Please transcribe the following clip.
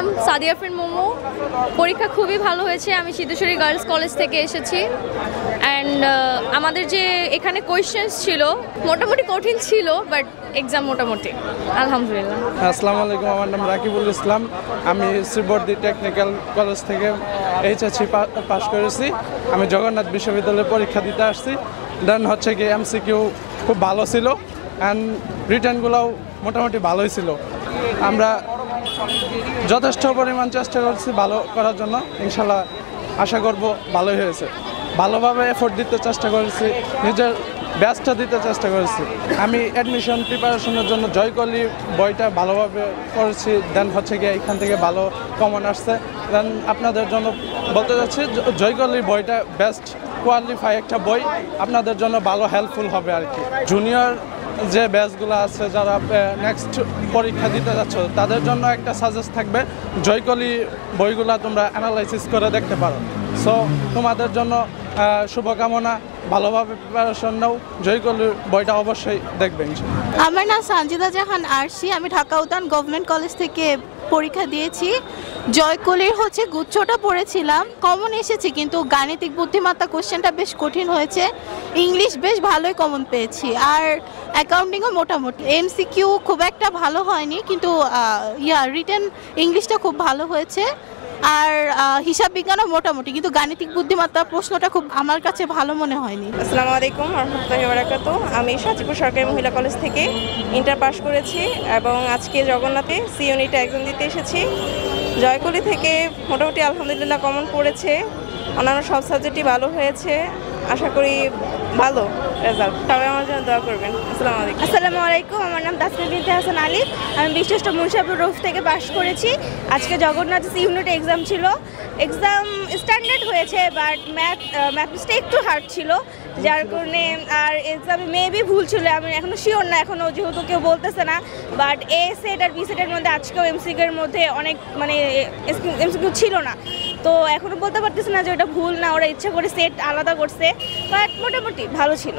নাম সাদিয়া আফরিন মোমো। পরীক্ষা খুবই ভালো হয়েছে। আমি সিদ্ধেশ্বরী গার্লস কলেজ থেকে এসেছি অ্যান্ড আমাদের যে এখানে কোয়েশ্চেন্স ছিল মোটামুটি কঠিন ছিল, বাট এক্সাম মোটামুটি আলহামদুলিল্লাহ। আসসালামু আলাইকুম, আমার নাম রাকিবুল ইসলাম। আমি শ্রীবর্দী টেকনিক্যাল কলেজ থেকে এইচএসসি পাস করেছি। আমি জগন্নাথ বিশ্ববিদ্যালয়ে পরীক্ষা দিতে আসছি। দেন হচ্ছে কি এমসিকিউ খুব ভালো ছিল অ্যান্ড রিটার্নগুলোও মোটামুটি ভালোই ছিল। আমরা যথেষ্ট পরিমাণ চেষ্টা করছি ভালো করার জন্য। ইনশাল্লাহ আশা করব ভালোই হয়েছে। ভালোভাবে এফোর্ট দিতে চেষ্টা করেছি, নিজের ব্যাচটা দিতে চেষ্টা করেছি। আমি অ্যাডমিশন প্রিপারেশনের জন্য জয়কলি বইটা ভালোভাবে করেছি। দেন হচ্ছে গিয়ে এখান থেকে ভালো কমন আসছে। দেন আপনাদের জন্য বলতে চাচ্ছি জয়কলি বইটা বেস্ট কোয়ালিফাই একটা বই, আপনাদের জন্য ভালো হেল্পফুল হবে আর কি। জুনিয়র যে ব্যাচগুলো আছে যারা নেক্সট পরীক্ষা দিতে যাচ্ছ তাদের জন্য একটা সাজেস্ট থাকবে, জয়কলি বইগুলো তোমরা অ্যানালাইসিস করে দেখতে পারো। সো তোমাদের জন্য শুভকামনা, ভালোভাবে প্রিপারেশন নাও, জয়কলি বইটা অবশ্যই দেখবেন। আমার নাম সঞ্জিদা জাহান আরশি। আমি ঢাকা উদ্যান গভর্নমেন্ট কলেজ থেকে পরীক্ষা দিয়েছি। জয়কলির গুচ্ছটা পড়েছিলাম, কমন এসেছে, কিন্তু গাণিতিক বুদ্ধিমত্তা কোশ্চেনটা বেশ কঠিন হয়েছে। ইংলিশ বেশ ভালোই কমন পেয়েছি, আর অ্যাকাউন্টিংও মোটামুটি। এমসিকিউ খুব একটা ভালো হয়নি, কিন্তু রিটেন ইংলিশটা খুব ভালো হয়েছে। আর হিসাব বিজ্ঞানও মোটামুটি, কিন্তু গাণিতিক বুদ্ধিমত্তা প্রশ্নটা খুব আমার কাছে ভালো মনে হয়নি। আসসালামু আলাইকুম রহমতুল্লাহি ওয়া বারাকাতুহু। আমি সাজিপুর সরকারি মহিলা কলেজ থেকে ইন্টার পাস করেছি এবং আজকে জগন্নাথে সি ইউনিটে এক্সাম দিতে এসেছি। জয়কলি থেকে মোটামুটি আলহামদুলিল্লাহ কমন পড়েছে, অন্যান্য সব সাবজেক্টই ভালো হয়েছে। আশা করি ভালো রেজাল্ট, তবে আমার জন্য দোয়া করবেন। আসসালামু আলাইকুম, আমার নাম তাসমিন বিনতে হাসান আলী। আমি বিশিষ্ট মুন্সিপুর রুফ থেকে পাস করেছি। আজকে জগন্নাথ সি ইউনিটে এক্সাম ছিল। এক্সাম স্ট্যান্ডার্ড হয়েছে, বাট ম্যাথসটা একটু হার্ড ছিল, যার কারণে আর এক্সামে মেবি ভুল ছিল। আমি এখনও শিওর না, এখনও যেহেতু কেউ বলতেছে না। বাট এ সেট আর বি সেটের মধ্যে আজকেও এমসিকিউর মধ্যে অনেক এমসিকিউ ছিল না, তো এখনও বলতে পারতেছি না যে ওটা ভুল না, ওরা ইচ্ছা করে সেট আলাদা করছে, বাট মোটামুটি ভালো ছিল।